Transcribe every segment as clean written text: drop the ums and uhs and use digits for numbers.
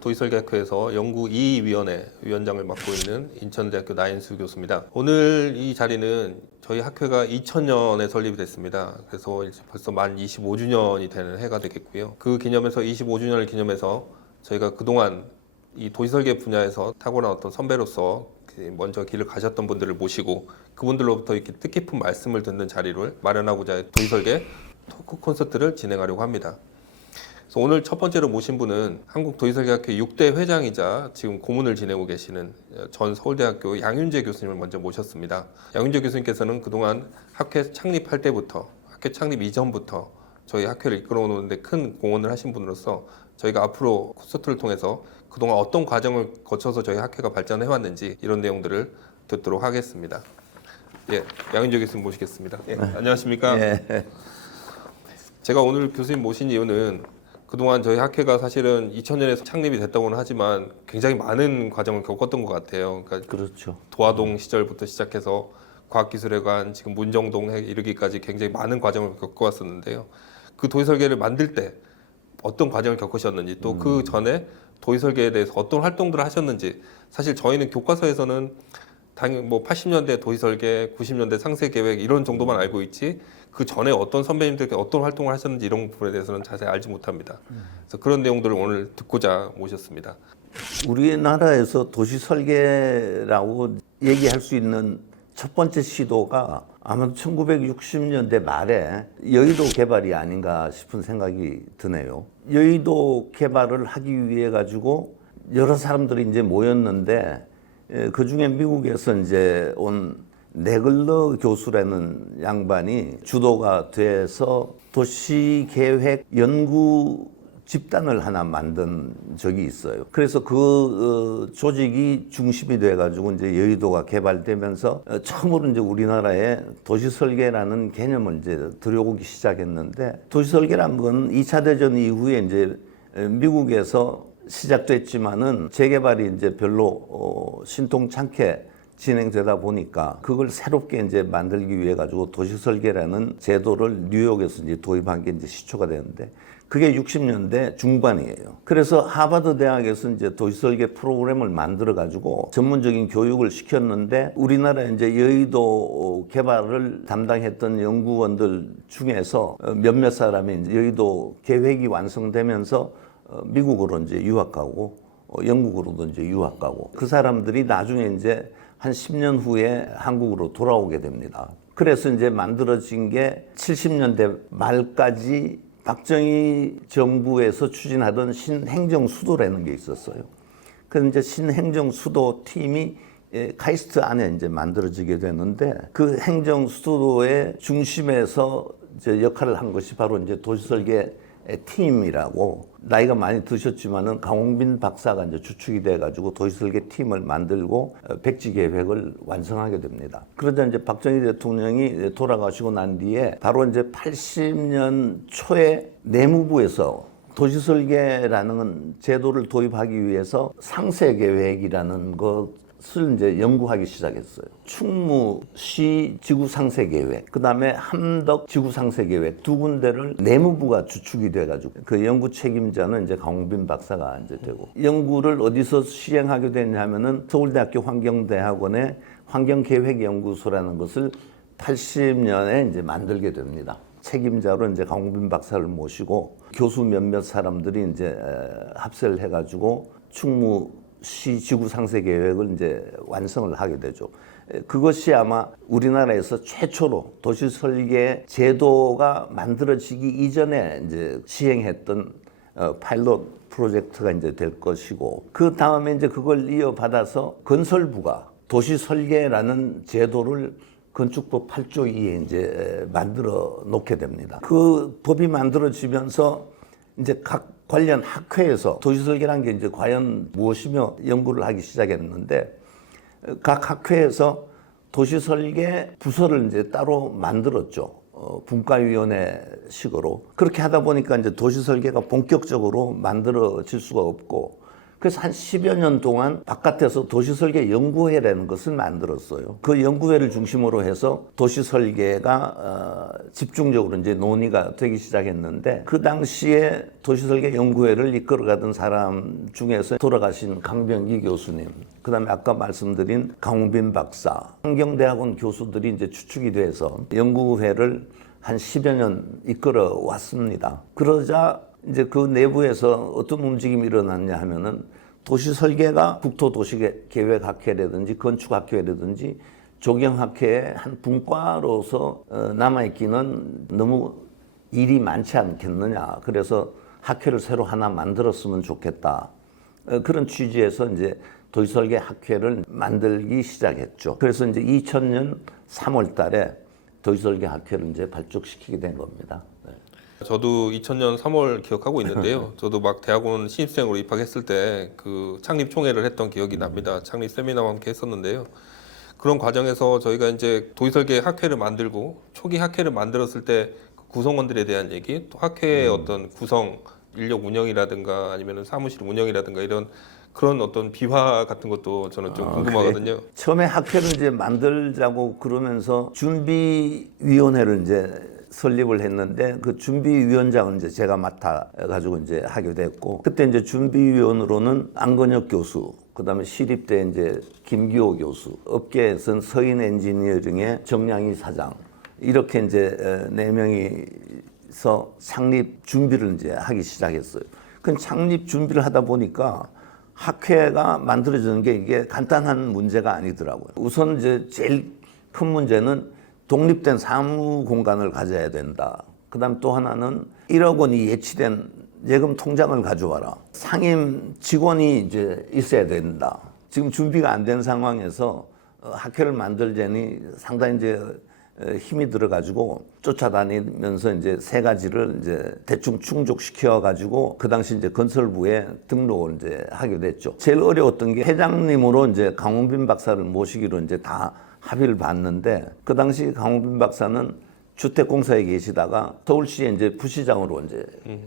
한국도시설계학회에서 연구 2위원회 위원장을 맡고 있는 인천대학교 나인수 교수입니다. 오늘 이 자리는 저희 학회가 2000년에 설립이 됐습니다. 그래서 이제 벌써 만 25주년이 되는 해가 되겠고요. 그 기념해서 25주년을 기념해서 저희가 그동안 이 도시설계 분야에서 탁월한 어떤 선배로서 먼저 길을 가셨던 분들을 모시고 그분들로부터 이렇게 뜻깊은 말씀을 듣는 자리를 마련하고자 도시설계 토크 콘서트를 진행하려고 합니다. 그래서 오늘 첫 번째로 모신 분은 한국도시설계학회 6대 회장이자 지금 고문을 지내고 계시는 전 서울대학교 양윤재 교수님을 먼저 모셨습니다. 양윤재 교수님께서는 그동안 학회 창립할 때부터, 학회 창립 이전부터 저희 학회를 이끌어 오는데 큰 공헌을 하신 분으로서 저희가 앞으로 콘서트를 통해서 그동안 어떤 과정을 거쳐서 저희 학회가 발전해 왔는지 이런 내용들을 듣도록 하겠습니다. 예, 양윤재 교수님 모시겠습니다. 예, 안녕하십니까? 예. 제가 오늘 교수님 모신 이유는 그동안 저희 학회가 사실은 2000년에 창립이 됐다고는 하지만 굉장히 많은 과정을 겪었던 것 같아요. 그러니까 그렇죠. 도화동 시절부터 시작해서 과학기술회관, 지금 문정동에 이르기까지 굉장히 많은 과정을 겪어왔었는데요. 그 도시설계를 만들 때 어떤 과정을 겪으셨는지 또 그 전에 도시설계에 대해서 어떤 활동들을 하셨는지 사실 저희는 교과서에서는 당연히 뭐 80년대 도시설계, 90년대 상세계획 이런 정도만 알고 있지 그 전에 어떤 선배님들께 어떤 활동을 하셨는지 이런 부분에 대해서는 자세히 알지 못합니다. 그래서 그런 내용들을 오늘 듣고자 모셨습니다. 우리나라에서 도시 설계라고 얘기할 수 있는 첫 번째 시도가 아마도 1960년대 말에 여의도 개발이 아닌가 싶은 생각이 드네요. 여의도 개발을 하기 위해 가지고 여러 사람들이 이제 모였는데 그 중에 미국에서 이제 온 네글러 교수라는 양반이 주도가 돼서 도시계획 연구 집단을 하나 만든 적이 있어요. 그래서 그 조직이 중심이 돼가지고 이제 여의도가 개발되면서 처음으로 이제 우리나라에 도시설계라는 개념을 이제 들여오기 시작했는데 도시설계란 건 2차 대전 이후에 이제 미국에서 시작됐지만은 재개발이 이제 별로 신통찮게 진행되다 보니까 그걸 새롭게 이제 만들기 위해 가지고 도시설계라는 제도를 뉴욕에서 이제 도입한 게 이제 시초가 되는데 그게 60년대 중반이에요. 그래서 하버드 대학에서 이제 도시설계 프로그램을 만들어 가지고 전문적인 교육을 시켰는데 우리나라 이제 여의도 개발을 담당했던 연구원들 중에서 몇몇 사람이 이제 여의도 계획이 완성되면서 미국으로 이제 유학 가고 영국으로도 이제 유학 가고 그 사람들이 나중에 이제 한 10년 후에 한국으로 돌아오게 됩니다. 그래서 이제 만들어진 게 70년대 말까지 박정희 정부에서 추진하던 신행정수도라는 게 있었어요. 그래서 이제 신행정수도 팀이 카이스트 안에 이제 만들어지게 되는데 그 행정수도의 중심에서 이제 역할을 한 것이 바로 이제 도시설계 팀이라고 나이가 많이 드셨지만은 강홍빈 박사가 이제 주축이 돼가지고 도시설계 팀을 만들고 백지 계획을 완성하게 됩니다. 그러자 이제 박정희 대통령이 돌아가시고 난 뒤에 바로 이제 80년 초에 내무부에서 도시설계라는 제도를 도입하기 위해서 상세 계획이라는 것을 이제 연구하기 시작했어요. 충무시 지구 상세 계획, 그 다음에 함덕 지구 상세 계획 두 군데를 내무부가 주축이 돼가지고 그 연구 책임자는 이제 강홍빈 박사가 이제 되고 연구를 어디서 시행하게 됐냐면은 서울대학교 환경대학원의 환경계획연구소라는 것을 80년에 이제 만들게 됩니다. 책임자로 이제 강홍빈 박사를 모시고 교수 몇몇 사람들이 이제 합세를 해가지고 충무시 지구 상세 계획을 이제 완성을 하게 되죠. 그것이 아마 우리나라에서 최초로 도시 설계 제도가 만들어지기 이전에 이제 시행했던 파일럿 프로젝트가 이제 될 것이고 그 다음에 이제 그걸 이어받아서 건설부가 도시 설계라는 제도를 건축법 8조 2에 이제 만들어 놓게 됩니다. 그 법이 만들어지면서 이제 각 관련 학회에서 도시설계라는 게 이제 과연 무엇이며 연구를 하기 시작했는데 각 학회에서 도시설계 부서를 이제 따로 만들었죠. 분과위원회식으로. 그렇게 하다 보니까 이제 도시설계가 본격적으로 만들어질 수가 없고 그래서 한 10여 년 동안 바깥에서 도시설계 연구회라는 것을 만들었어요. 그 연구회를 중심으로 해서 도시설계가 집중적으로 이제 논의가 되기 시작했는데, 그 당시에 도시설계 연구회를 이끌어가던 사람 중에서 돌아가신 강병기 교수님, 그다음에 아까 말씀드린 강웅빈 박사, 환경대학원 교수들이 이제 추측이 돼서 연구회를 한 10여 년 이끌어 왔습니다. 그러자 이제 그 내부에서 어떤 움직임이 일어났냐 하면은, 도시 설계가 국토도시계획학회라든지 건축학회라든지 조경학회의 한 분과로서 남아있기는 너무 일이 많지 않겠느냐. 그래서 학회를 새로 하나 만들었으면 좋겠다. 그런 취지에서 이제 도시설계학회를 만들기 시작했죠. 그래서 이제 2000년 3월 달에 도시설계학회를 이제 발족시키게 된 겁니다. 네. 저도 2000년 3월 기억하고 있는데요. 저도 막 대학원 신입생으로 입학했을 때 그 창립 총회를 했던 기억이 납니다. 창립 세미나와 함께 했었는데요. 그런 과정에서 저희가 이제 도시설계 학회를 만들고 초기 학회를 만들었을 때 구성원들에 대한 얘기, 또 학회의 어떤 구성, 인력 운영이라든가 아니면 사무실 운영이라든가 이런 그런 어떤 비화 같은 것도 저는 좀 궁금하거든요. 그래. 처음에 학회를 이제 만들자고 그러면서 준비위원회를 이제 설립을 했는데, 그 준비위원장은 이제 제가 맡아가지고 이제 하게 됐고, 그때 이제 준비위원으로는 안건혁 교수, 그다음에 시립대 이제 김기호 교수, 업계에서는 서인 엔지니어링의 정량희 사장, 이렇게 이제 4명이서 창립 준비를 이제 하기 시작했어요. 그 창립 준비를 하다 보니까 학회가 만들어지는 게 이게 간단한 문제가 아니더라고요. 우선 이제 제일 큰 문제는 독립된 사무 공간을 가져야 된다. 그다음 또 하나는 1억 원이 예치된 예금 통장을 가져와라. 상임 직원이 이제 있어야 된다. 지금 준비가 안 된 상황에서 학회를 만들자니 상당히 이제 힘이 들어가지고 쫓아다니면서 이제 3가지를 이제 대충 충족시켜가지고 그 당시 이제 건설부에 등록을 이제 하게 됐죠. 제일 어려웠던 게 회장님으로 이제 강홍빈 박사를 모시기로 이제 다 합의를 봤는데, 그 당시 강홍빈 박사는 주택공사에 계시다가 서울시에 이제 부시장으로 이제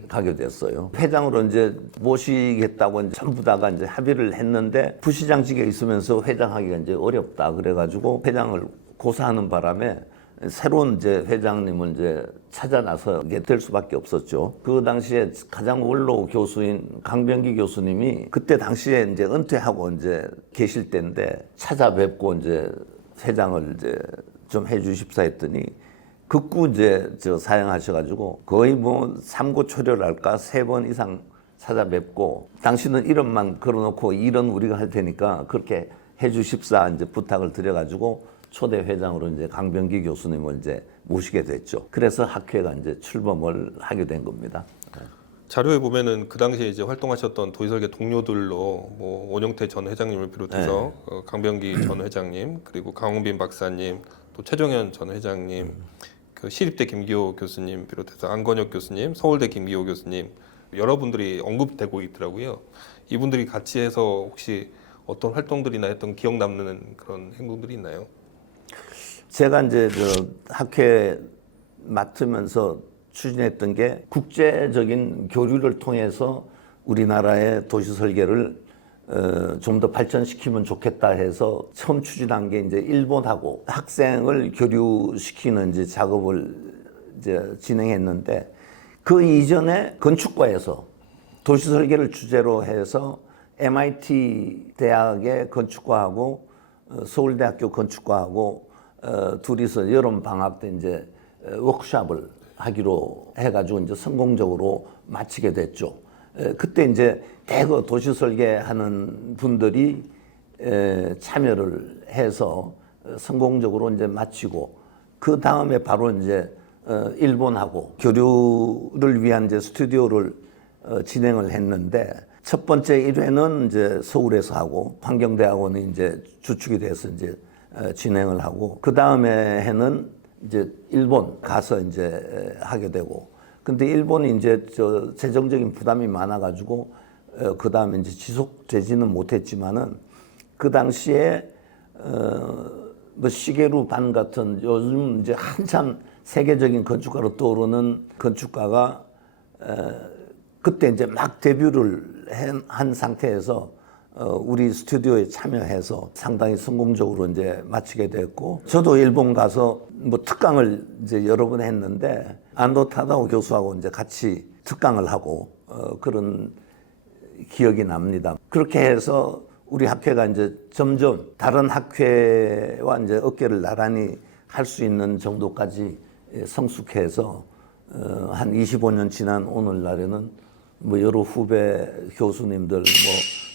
가게 됐어요. 회장으로 이제 모시겠다고 이제 전부 다가 이제 합의를 했는데, 부시장직에 있으면서 회장하기가 이제 어렵다. 그래가지고 회장을 고사하는 바람에 새로운 이제 회장님을 이제 찾아 나서게 될 수밖에 없었죠. 그 당시에 가장 원로 교수인 강병기 교수님이 그때 당시에 이제 은퇴하고 이제 계실 때인데, 찾아뵙고 이제 회장을 이제 좀 해주십사 했더니 극구 이제 사양하셔가지고 거의 뭐 삼고초려랄까 3번 이상 찾아뵙고, 당신은 이름만 걸어놓고 일은 우리가 할 테니까 그렇게 해주십사 이제 부탁을 드려가지고 초대 회장으로 이제 강병기 교수님을 이제 모시게 됐죠. 그래서 학회가 이제 출범을 하게 된 겁니다. 자료에 보면은 그 당시에 이제 활동하셨던 도시설계 동료들로 뭐 원영태 전 회장님을 비롯해서 강병기 전 회장님, 그리고 강홍빈 박사님, 또 최종현 전 회장님, 그 시립대 김기호 교수님 비롯해서 안건혁 교수님, 서울대 김기호 교수님, 여러분들이 언급되고 있더라고요. 이분들이 같이 해서 혹시 어떤 활동들이나 했던 기억 남는 그런 행동들이 있나요? 제가 이제 학회 맡으면서 추진했던 게, 국제적인 교류를 통해서 우리나라의 도시 설계를 좀 더 발전시키면 좋겠다 해서 처음 추진한 게 이제 일본하고 학생을 교류시키는 이제 작업을 이제 진행했는데, 그 이전에 건축과에서 도시 설계를 주제로 해서 MIT 대학의 건축과하고 서울대학교 건축과하고 둘이서 여름 방학 때 이제 워크숍을 하기로 해가지고 이제 성공적으로 마치게 됐죠. 그때 이제 대거 도시 설계하는 분들이 참여를 해서 성공적으로 이제 마치고, 그 다음에 바로 이제 일본하고 교류를 위한 이제 스튜디오를 진행을 했는데, 첫 번째 1회는 이제 서울에서 하고 환경대학원이 이제 주축이 돼서 이제 진행을 하고, 그 다음에 해는 이제 일본 가서 이제 하게 되고, 근데 일본이 이제 재정적인 부담이 많아가지고 그 다음에 이제 지속되지는 못했지만은, 그 당시에 뭐 시게루 반 같은 요즘 이제 한참 세계적인 건축가로 떠오르는 건축가가 그때 이제 막 데뷔를 한 상태에서 우리 스튜디오에 참여해서 상당히 성공적으로 이제 마치게 됐고, 저도 일본 가서 뭐 특강을 이제 여러 번 했는데 안도 타다오 교수하고 이제 같이 특강을 하고 그런 기억이 납니다. 그렇게 해서 우리 학회가 이제 점점 다른 학회와 이제 어깨를 나란히 할 수 있는 정도까지 성숙해서 한 25년 지난 오늘날에는 뭐 여러 후배 교수님들 뭐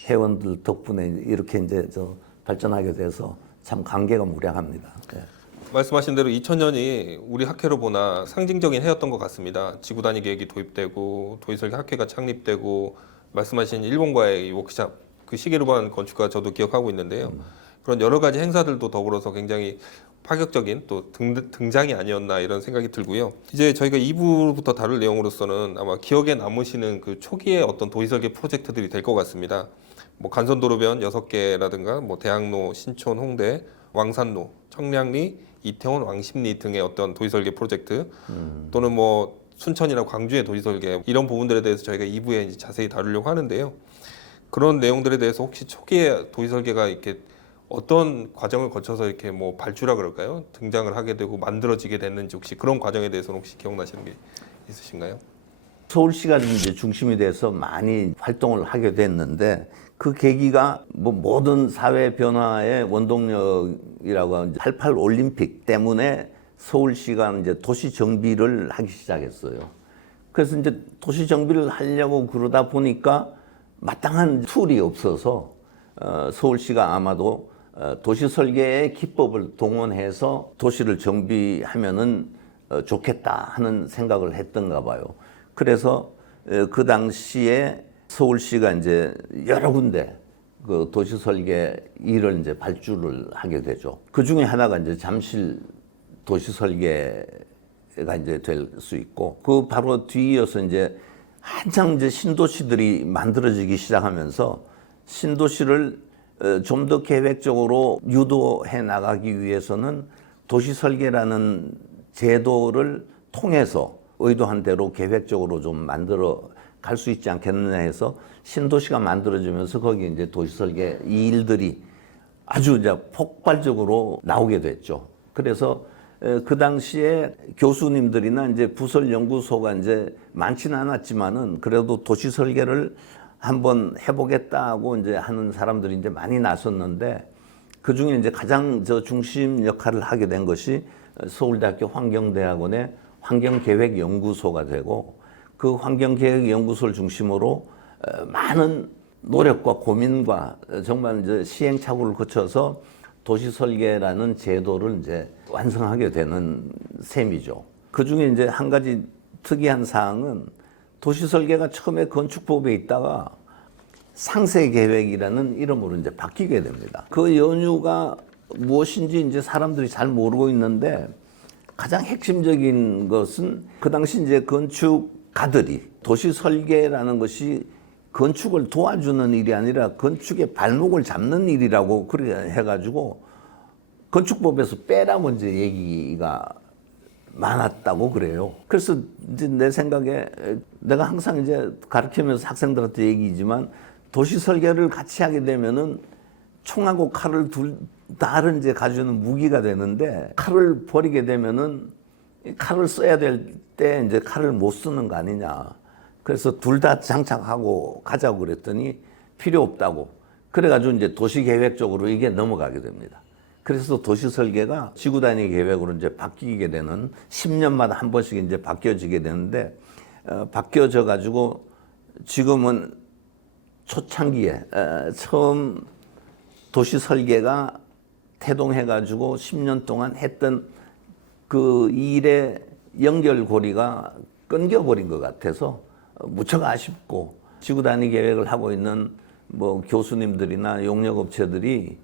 회원들 덕분에 이렇게 이제 발전하게 돼서 참 감개가 무량합니다. 네. 말씀하신 대로 2000년이 우리 학회로 보나 상징적인 해였던 것 같습니다. 지구단위 계획이 도입되고 도시설계 학회가 창립되고 말씀하신 일본과의 이 워크샵 그 시기로 본 건축가 저도 기억하고 있는데요. 그런 여러 가지 행사들도 더불어서 굉장히 파격적인 또 등장이 아니었나 이런 생각이 들고요. 이제 저희가 2부부터 다룰 내용으로서는 아마 기억에 남으시는 그 초기의 어떤 도시설계 프로젝트들이 될 것 같습니다. 뭐 간선도로변 6개라든가 뭐 대학로, 신촌, 홍대, 왕산로, 청량리, 이태원, 왕십리 등의 어떤 도시설계 프로젝트 또는 뭐 순천이나 광주의 도시설계 이런 부분들에 대해서 저희가 2부에 이제 자세히 다루려고 하는데요. 그런 내용들에 대해서 혹시 초기에 도시설계가 이렇게 어떤 과정을 거쳐서 이렇게 뭐 발주라 그럴까요? 등장을 하게 되고 만들어지게 됐는지 혹시 그런 과정에 대해서는 혹시 기억나시는 게 있으신가요? 서울시가 이제 중심이 돼서 많이 활동을 하게 됐는데 그 계기가 뭐 모든 사회 변화의 원동력이라고 하는 88 올림픽 때문에 서울시가 이제 도시 정비를 하기 시작했어요. 그래서 이제 도시 정비를 하려고 그러다 보니까 마땅한 툴이 없어서 서울시가 아마도 도시 설계의 기법을 동원해서 도시를 정비하면은 좋겠다 하는 생각을 했던가 봐요. 그래서 그 당시에 서울시가 이제 여러 군데 그 도시 설계 일을 이제 발주를 하게 되죠. 그 중에 하나가 이제 잠실 도시 설계가 이제 될 수 있고, 그 바로 뒤이어서 이제 한창 이제 신도시들이 만들어지기 시작하면서 신도시를 좀 더 계획적으로 유도해 나가기 위해서는 도시 설계라는 제도를 통해서 의도한 대로 계획적으로 좀 만들어 갈 수 있지 않겠느냐 해서 신도시가 만들어지면서 거기 이제 도시 설계 이 일들이 아주 이제 폭발적으로 나오게 됐죠. 그래서 그 당시에 교수님들이나 이제 부설 연구소가 이제 많지는 않았지만은 그래도 도시 설계를 한번 해보겠다고 이제 하는 사람들이 이제 많이 나섰는데, 그 중에 이제 가장 중심 역할을 하게 된 것이 서울대학교 환경대학원의 환경계획연구소가 되고, 그 환경계획연구소를 중심으로 많은 노력과 고민과 정말 이제 시행착오를 거쳐서 도시설계라는 제도를 이제 완성하게 되는 셈이죠. 그 중에 이제 한 가지 특이한 사항은 도시설계가 처음에 건축법에 있다가 상세계획이라는 이름으로 이제 바뀌게 됩니다. 그 연유가 무엇인지 이제 사람들이 잘 모르고 있는데, 가장 핵심적인 것은 그 당시 이제 건축가들이 도시설계라는 것이 건축을 도와주는 일이 아니라 건축의 발목을 잡는 일이라고 그렇게 해가지고 건축법에서 빼라고 이제 얘기가 많았다고 그래요. 그래서 이제 내 생각에 내가 항상 이제 가르치면서 학생들한테 얘기지만, 도시 설계를 같이 하게 되면은 총하고 칼을 둘 다를 이제 가지는 무기가 되는데, 칼을 버리게 되면은 칼을 써야 될 때 이제 칼을 못 쓰는 거 아니냐. 그래서 둘 다 장착하고 가자고 그랬더니 필요 없다고. 그래가지고 이제 도시 계획 쪽으로 이게 넘어가게 됩니다. 그래서 도시 설계가 지구 단위 계획으로 이제 바뀌게 되는 10년마다 한 번씩 이제 바뀌어지게 되는데, 바뀌어져 가지고 지금은 초창기에 처음 도시 설계가 태동해 가지고 10년 동안 했던 그 일의 연결고리가 끊겨버린 것 같아서 무척 아쉽고, 지구 단위 계획을 하고 있는 뭐 교수님들이나 용역업체들이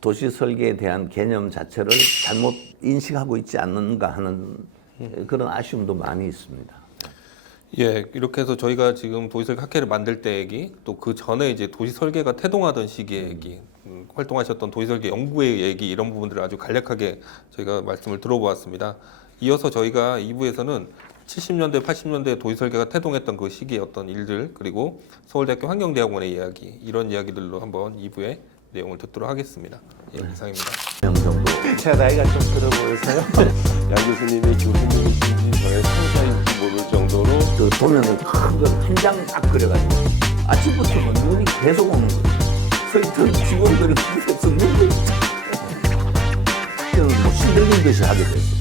도시 설계에 대한 개념 자체를 잘못 인식하고 있지 않는가 하는 그런 아쉬움도 많이 있습니다. 예, 이렇게 해서 저희가 지금 도시설계 학회를 만들 때 얘기, 또 그 전에 이제 도시설계가 태동하던 시기의 얘기, 활동하셨던 도시설계 연구의 얘기, 이런 부분들을 아주 간략하게 저희가 말씀을 들어보았습니다. 이어서 저희가 2부에서는 70년대, 80년대 도시 설계가 태동했던 그 시기의 어떤 일들, 그리고 서울대학교 환경대학원의 이야기, 이런 이야기들로 한번 2부의 내용을 듣도록 하겠습니다. 예, 이상입니다. 명 정도. 제 나이가 좀 들어 보여서요. 양 교수님의 교수님이신지 저의 상사인지 모를 정도로 그 도면을 큰거한 장 딱 그려가지고 아침부터 눈이 계속 오는 거예요. 서 있던 직원들은 계속 눈을 뭐 신들린 듯이 하게 됐어요.